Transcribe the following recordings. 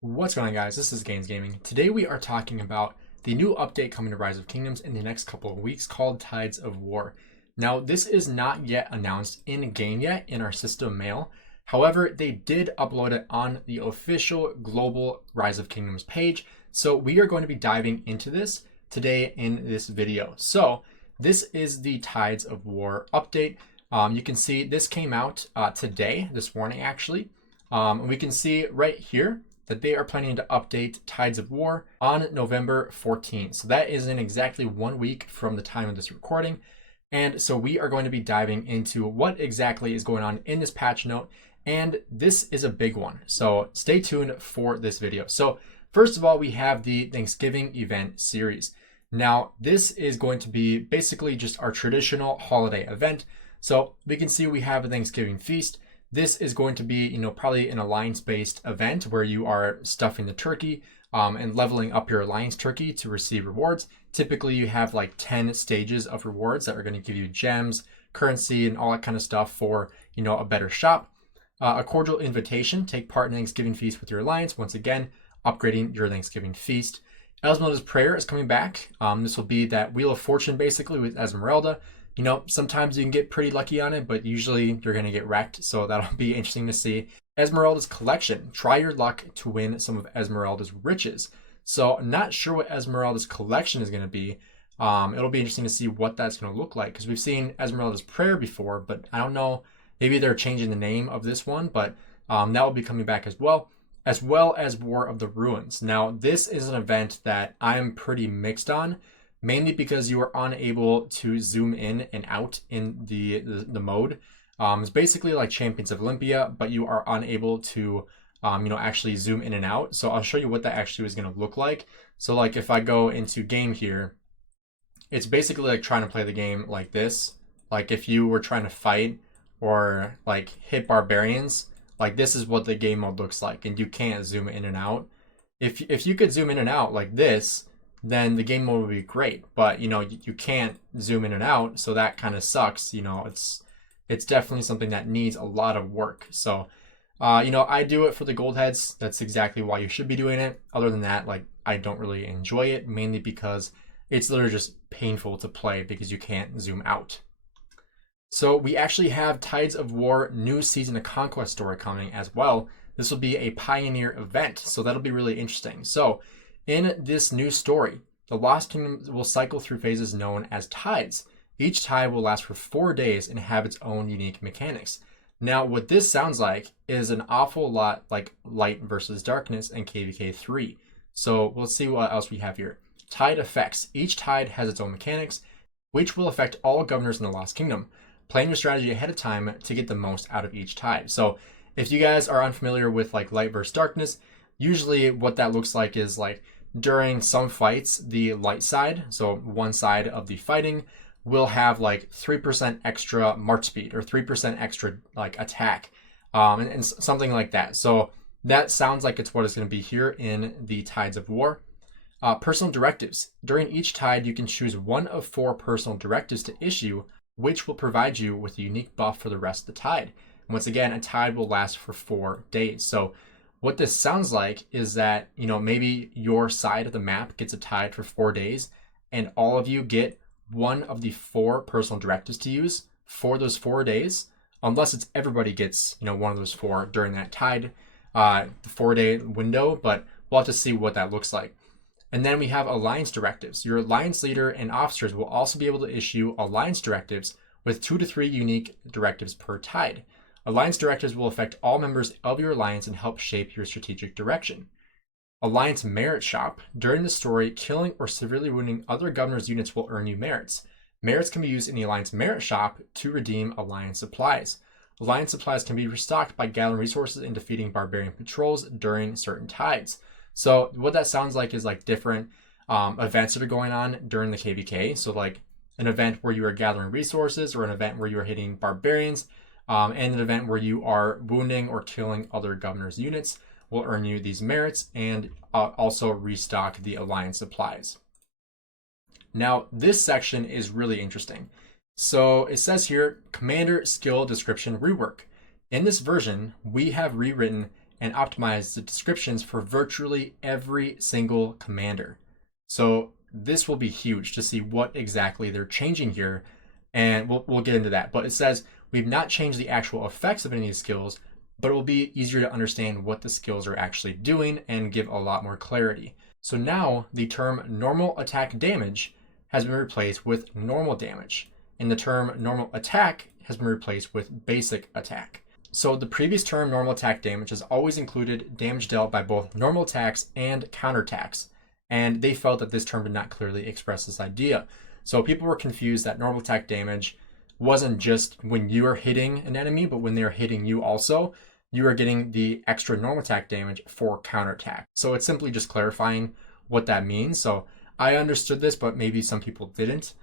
What's going on, guys? This is Gainz Gaming. Today we are talking about the new update coming to Rise of Kingdoms in the next couple of weeks called Tides of War. Now, this is not yet announced in game yet in our system mail. However, they did upload it on the official global Rise of Kingdoms page. So we are going to be diving into this today in this video. So this is the Tides of War update. You can see this came out today, this morning actually. We can see right here that they are planning to update Tides of War on November 14th. So that is in exactly 1 week from the time of this recording. And so we are going to be diving into what exactly is going on in this patch note. And this is a big one. So stay tuned for this video. So first of all, we have the Thanksgiving event series. Now, this is going to be basically just our traditional holiday event. So we can see we have a Thanksgiving feast. This is going to be, probably an alliance-based event where you are stuffing the turkey and leveling up your alliance turkey to receive rewards. Typically, you have like 10 stages of rewards that are going to give you gems, currency, and all that kind of stuff for, a better shop. A cordial invitation, take part in Thanksgiving feast with your alliance. Once again, upgrading your Thanksgiving feast. Esmeralda's Prayer is coming back. This will be that Wheel of Fortune basically with Esmeralda. Sometimes you can get pretty lucky on it, but usually you're going to get wrecked. So that'll be interesting to see. Esmeralda's Collection. Try your luck to win some of Esmeralda's riches. So I'm not sure what Esmeralda's Collection is going to be. It'll be interesting to see what that's going to look like because we've seen Esmeralda's Prayer before, but I don't know. Maybe they're changing the name of this one, but that will be coming back as well as War of the Ruins. Now, this is an event that I'm pretty mixed on. Mainly because you are unable to zoom in and out in the mode. It's basically like Champions of Olympia, but you are unable to, actually zoom in and out. So I'll show you what that actually is going to look like. So like if I go into game here, it's basically like trying to play the game like this. Like if you were trying to fight or like hit barbarians, like this is what the game mode looks like, and you can't zoom in and out. If you could zoom in and out like this, then the game mode would be great, but you can't zoom in and out, so that kind of sucks. It's definitely something that needs a lot of work. So I do it for the gold heads. That's exactly why you should be doing it. Other than that, like, I don't really enjoy it, mainly because it's literally just painful to play because you can't zoom out. So we actually have Tides of War new Season of Conquest story coming as well. This will be a pioneer event, so that'll be really interesting. So in this new story, the Lost Kingdom will cycle through phases known as tides. Each tide will last for 4 days and have its own unique mechanics. Now, what this sounds like is an awful lot like Light versus Darkness and KVK 3. So let's see what else we have here. Tide effects. Each tide has its own mechanics, which will affect all governors in the Lost Kingdom. Plan your strategy ahead of time to get the most out of each tide. So if you guys are unfamiliar with like Light versus Darkness, usually what that looks like is like during some fights, the light side, so one side of the fighting, will have like 3% extra march speed or 3% extra like attack, and something like that. So that sounds like it's what it's going to be here in the Tides of War. Personal directives. During each tide, you can choose one of 4 personal directives to issue, which will provide you with a unique buff for the rest of the tide. And once again, a tide will last for 4 days. So what this sounds like is that, maybe your side of the map gets a tide for 4 days and all of you get one of the 4 personal directives to use for those 4 days, unless it's everybody gets, one of those 4 during that tide, the 4-day window, but we'll have to see what that looks like. And then we have alliance directives. Your alliance leader and officers will also be able to issue alliance directives with 2 to 3 unique directives per tide. Alliance directives will affect all members of your alliance and help shape your strategic direction. Alliance Merit Shop. During the story, killing or severely wounding other governor's units will earn you merits. Merits can be used in the Alliance Merit Shop to redeem Alliance supplies. Alliance supplies can be restocked by gathering resources and defeating barbarian patrols during certain tides. So what that sounds like is like different events that are going on during the KVK. So like an event where you are gathering resources, or an event where you are hitting barbarians, and an event where you are wounding or killing other governor's units will earn you these merits and also restock the alliance supplies. Now, this section is really interesting. So it says here, Commander Skill Description Rework. In this version, we have rewritten and optimize the descriptions for virtually every single commander. So this will be huge to see what exactly they're changing here, and we'll get into that. But it says we've not changed the actual effects of any of these skills, but it will be easier to understand what the skills are actually doing and give a lot more clarity. So now the term normal attack damage has been replaced with normal damage, and the term normal attack has been replaced with basic attack. So the previous term normal attack damage has always included damage dealt by both normal attacks and counterattacks, and they felt that this term did not clearly express this idea. So people were confused that normal attack damage wasn't just when you are hitting an enemy, but when they're hitting you also, you are getting the extra normal attack damage for counterattack. So it's simply just clarifying what that means. So I understood this, but maybe some people didn't.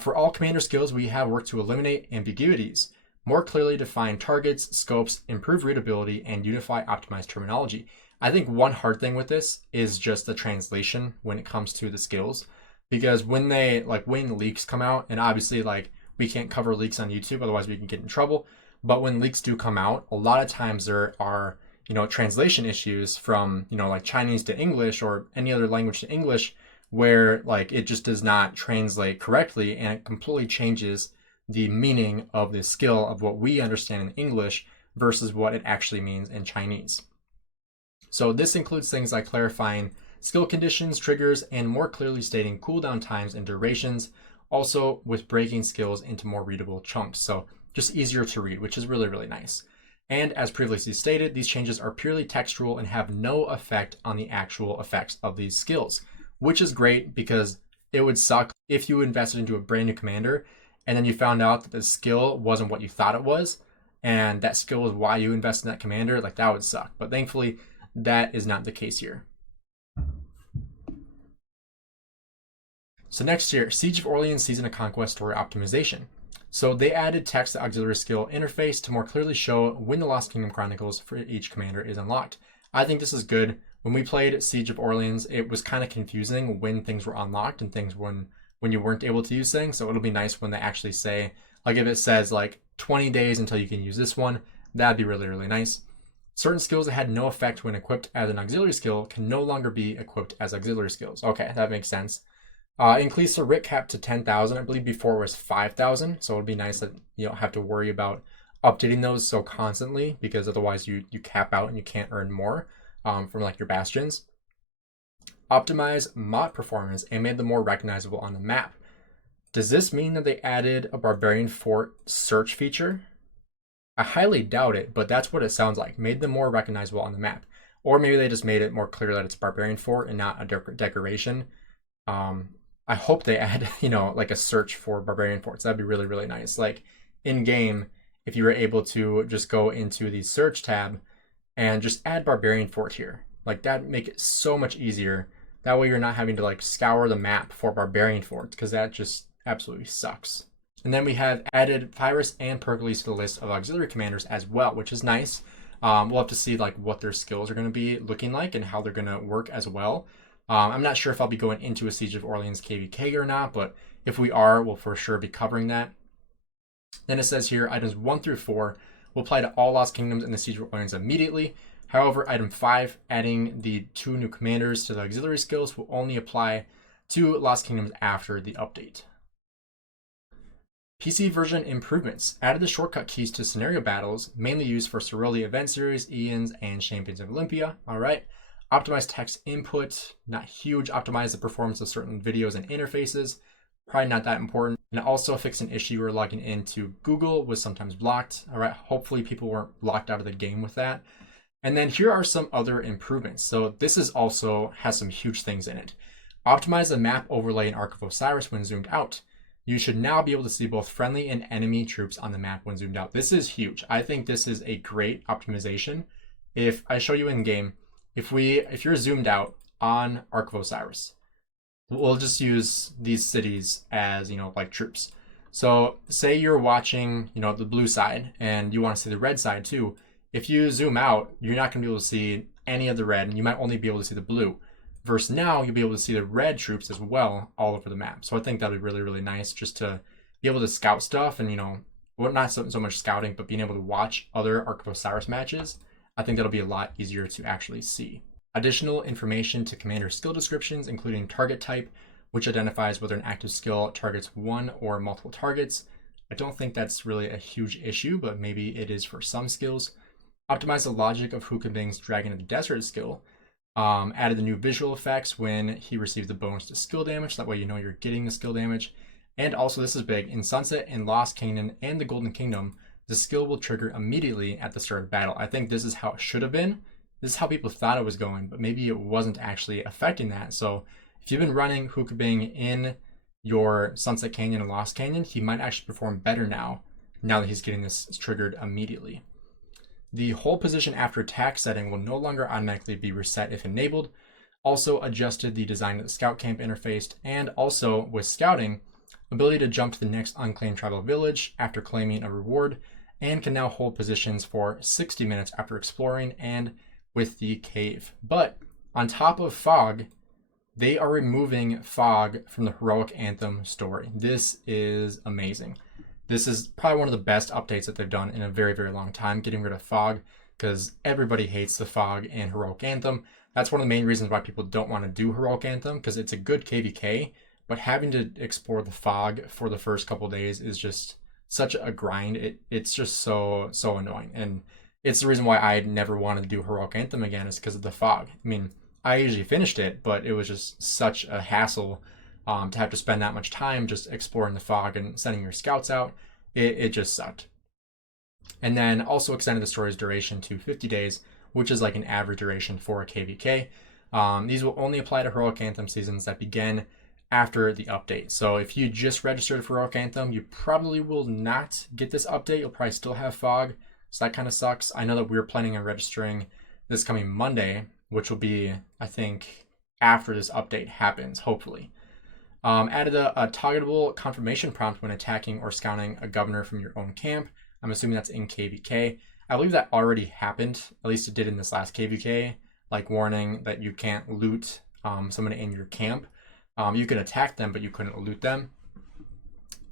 For all commander skills, we have worked to eliminate ambiguities, more clearly define targets, scopes, improve readability, and unify optimized terminology. I think one hard thing with this is just the translation when it comes to the skills, because when leaks come out, and obviously we can't cover leaks on YouTube, otherwise we can get in trouble. But when leaks do come out, a lot of times there are, translation issues from, Chinese to English or any other language to English, where it just does not translate correctly, and it completely changes the meaning of the skill of what we understand in English versus what it actually means in Chinese. So this includes things like clarifying skill conditions, triggers, and more clearly stating cooldown times and durations, also with breaking skills into more readable chunks. So just easier to read, which is really, really nice. And as previously stated, these changes are purely textual and have no effect on the actual effects of these skills, which is great because it would suck if you invested into a brand new commander and then you found out that the skill wasn't what you thought it was, and that skill was why you invested in that commander. That would suck. But thankfully, that is not the case here. So next year, Siege of Orleans Season of Conquest story optimization. So they added text to auxiliary skill interface to more clearly show when the Lost Kingdom Chronicles for each commander is unlocked. I think this is good. When we played Siege of Orleans, it was kind of confusing when things were unlocked and things when you weren't able to use things. So it'll be nice when they actually say, if it says 20 days until you can use this one, that'd be really, really nice. Certain skills that had no effect when equipped as an auxiliary skill can no longer be equipped as auxiliary skills. Okay, that makes sense. Increase the RIT cap to 10,000. I believe before it was 5,000. So it'd be nice that you don't have to worry about updating those so constantly, because otherwise you cap out and you can't earn more from your bastions. Optimize mod performance and made them more recognizable on the map. Does this mean that they added a Barbarian Fort search feature? I highly doubt it, but that's what it sounds like. Made them more recognizable on the map. Or maybe they just made it more clear that it's Barbarian Fort and not a decoration. I hope they add, a search for Barbarian Forts. That'd be really, really nice. In game, if you were able to just go into the search tab and just add Barbarian Fort here, that'd make it so much easier. That way you're not having to scour the map for Barbarian Forts, because that just absolutely sucks. And then we have added Pyrrhus and Pericles to the list of auxiliary commanders as well, which is nice. We'll have to see what their skills are going to be looking like and how they're going to work as well. I'm not sure if I'll be going into a Siege of Orleans KVK or not, but if we are, we'll for sure be covering that. Then it says here, items 1 through 4 will apply to all Lost Kingdoms in the Siege of Orleans immediately. However, item 5, adding the 2 new commanders to the auxiliary skills, will only apply to Lost Kingdoms after the update. PC version improvements. Added the shortcut keys to scenario battles, mainly used for Sorelli Event Series, Ian's, and Champions of Olympia. All right. Optimize text input, not huge. Optimize the performance of certain videos and interfaces, probably not that important. And also fix an issue where logging into Google was sometimes blocked. All right, hopefully people weren't locked out of the game with that. And then here are some other improvements. So this is also has some huge things in it. Optimize the map overlay in Ark of Osiris when zoomed out. You should now be able to see both friendly and enemy troops on the map when zoomed out. This is huge. I think this is a great optimization. If I show you in game, if you're zoomed out on Ark of Osiris, we'll just use these cities as, troops. So say you're watching, the blue side and you want to see the red side too. If you zoom out, you're not going to be able to see any of the red, and you might only be able to see the blue. Versus now, you'll be able to see the red troops as well all over the map. So I think that'd be really, really nice just to be able to scout stuff and, not so much scouting, but being able to watch other Ark of Osiris matches. I think that'll be a lot easier to actually see. Additional information to commander skill descriptions, including target type, which identifies whether an active skill targets one or multiple targets. I don't think that's really a huge issue, but maybe it is for some skills. Optimize the logic of Hukabing's Dragon of the Desert skill. Added the new visual effects when he received the bonus to skill damage. That way you know you're getting the skill damage. And also, this is big, in Sunset and Lost Kingdom and the Golden Kingdom, the skill will trigger immediately at the start of battle. I think this is how it should have been. This is how people thought it was going, but maybe it wasn't actually affecting that. So if you've been running Hukabing in your Sunset Canyon and Lost Canyon, he might actually perform better now that he's getting this triggered immediately. The hold position after attack setting will no longer automatically be reset if enabled. Also adjusted the design of the scout camp interface, and also with scouting, ability to jump to the next unclaimed tribal village after claiming a reward, and can now hold positions for 60 minutes after exploring and with the cave. But on top of fog, they are removing fog from the Heroic Anthem story. This is amazing. This is probably one of the best updates that they've done in a very, very long time, getting rid of fog, because everybody hates the fog in Heroic Anthem. That's one of the main reasons why people don't want to do Heroic Anthem, because it's a good KVK, but having to explore the fog for the first couple days is just such a grind. It's just so annoying. And it's the reason why I never wanted to do Heroic Anthem again, is because of the fog. I mean, I usually finished it, but it was just such a hassle to have to spend that much time just exploring the fog and sending your scouts out. It just sucked. And then also extended the story's duration to 50 days, which is like an average duration for a KVK. These will only apply to Heroic Anthem seasons that begin after the update. So if you just registered for Heroic Anthem, you probably will not get this update. You'll probably still have fog, so that kind of sucks. I know that we're planning on registering this coming Monday, which will be, I think, after this update happens, hopefully. Added a targetable confirmation prompt when attacking or scouting a governor from your own camp. I'm assuming that's in KVK. I believe that already happened, at least it did in this last KVK, like warning that you can't loot someone in your camp. You can attack them, but you couldn't loot them.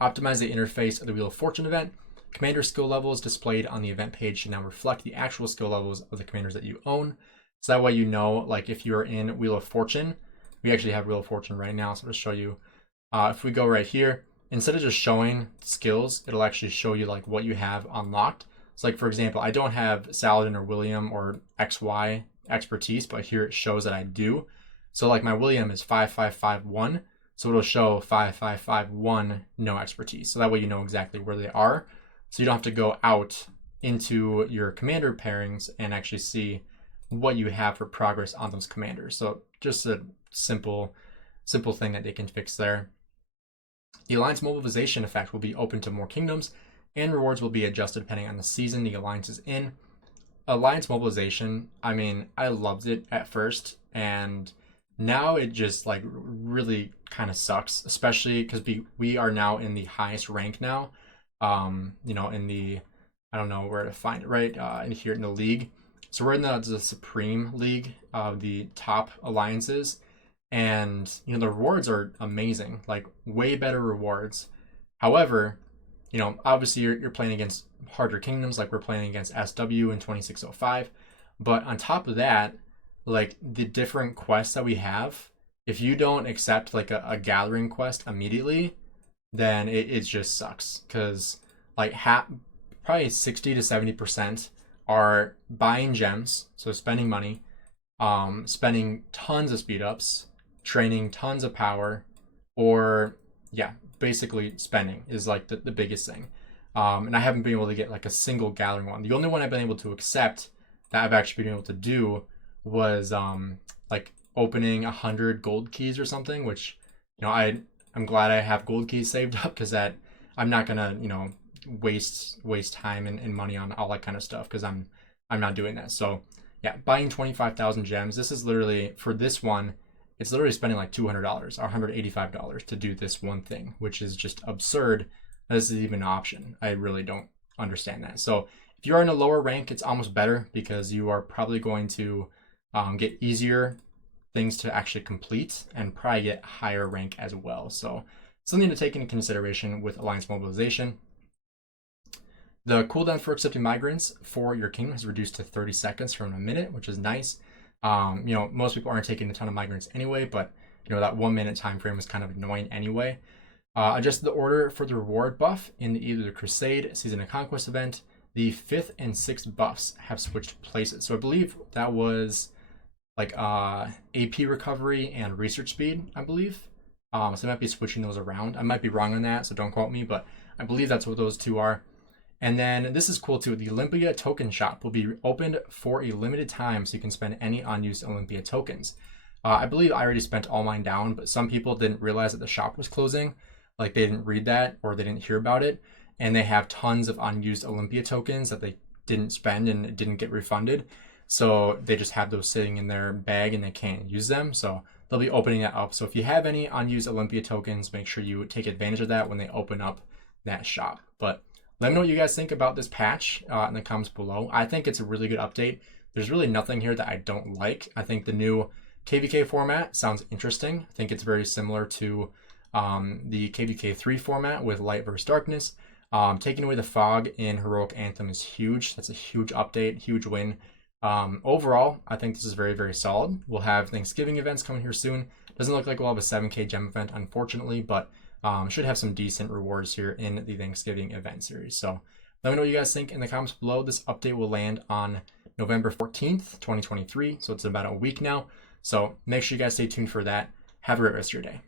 Optimize the interface of the Wheel of Fortune event. Commander skill levels displayed on the event page should now reflect the actual skill levels of the commanders that you own. So that way you know, like if you're in Wheel of Fortune, we actually have Wheel of Fortune right now, so I'll just show you. If we go right here, instead of just showing skills, it'll actually show you like what you have unlocked. So like, for example, I don't have Saladin or William or XY expertise, but here it shows that I do. So like my William is 5551, so it'll show 5551 no expertise. So that way you know exactly where they are. So you don't have to go out into your commander pairings and actually see what you have for progress on those commanders. So just a simple thing that they can fix there. The Alliance mobilization effect will be open to more kingdoms, and rewards will be adjusted depending on the season the Alliance is in. Alliance mobilization, I mean, I loved it at first, and now it just like really kind of sucks, especially because we are now in the highest rank now. You know, in the, I don't know where to find it, right? In here in the league. So we're in the Supreme League of the top alliances, and you know the rewards are amazing, like way better rewards. However, you know, obviously you're playing against harder kingdoms, like we're playing against SW in 2605. But on top of that, like the different quests that we have, if you don't accept like a gathering quest immediately, then it just sucks, because like probably 60 to 70% are buying gems, so spending money, spending tons of speed ups, training tons of power, or yeah, basically spending is like the biggest thing. And I haven't been able to get like a single gathering one. The only one I've been able to accept that I've actually been able to do was like opening 100 gold keys or something, which, you know, I'm glad I have gold keys saved up, because that I'm not gonna, you know, waste time and money on all that kind of stuff, because I'm not doing that. So yeah, buying 25,000 gems. This is literally, for this one, it's literally spending like $200 or $185 to do this one thing, which is just absurd. This is even an option. I really don't understand that. So if you're in a lower rank, it's almost better, because you are probably going to get easier things to actually complete and probably get higher rank as well. So something to take into consideration with Alliance mobilization. The cooldown for accepting migrants for your kingdom has reduced to 30 seconds from a minute, which is nice. Most people aren't taking a ton of migrants anyway, but that 1 minute time frame was kind of annoying anyway. Adjusted the order for the reward buff in either the Crusade, Season of Conquest event. The 5th and 6th buffs have switched places. So I believe that was like AP recovery and research speed, I believe. So I might be switching those around. I might be wrong on that, so don't quote me, but I believe that's what those two are. And then this is cool too. The Olympia token shop will be opened for a limited time, so you can spend any unused Olympia tokens. I believe I already spent all mine down, but some people didn't realize that the shop was closing. Like they didn't read that or they didn't hear about it. And they have tons of unused Olympia tokens that they didn't spend and didn't get refunded. So they just have those sitting in their bag and they can't use them. So they'll be opening that up. So if you have any unused Olympia tokens, make sure you take advantage of that when they open up that shop. But let me know what you guys think about this patch in the comments below. I think it's a really good update. There's really nothing here that I don't like. I think the new KVK format sounds interesting. I think it's very similar to the KVK 3 format with light versus darkness. Taking away the fog in Heroic Anthem is huge. That's a huge update, huge win. Overall, I think this is very, very solid. We'll have Thanksgiving events coming here soon. Doesn't look like we'll have a 7K gem event, unfortunately, but should have some decent rewards here in the Thanksgiving event series. So let me know what you guys think in the comments below. This update will land on November 14th, 2023. So it's about a week now. So make sure you guys stay tuned for that. Have a great rest of your day.